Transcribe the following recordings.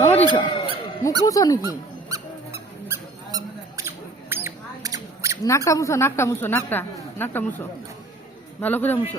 বাবা দিছ মুখ মুছো নাকি নাকটা মুছো নাকটা মুছো নাকটা মুছো ভালো করে মুছো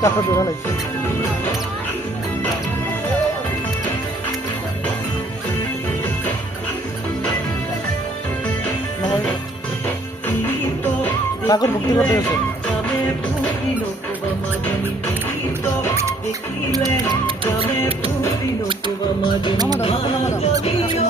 চাকা জোড়া লাগছে ঠাকুর ভক্তি করতে গেছে নামা দাও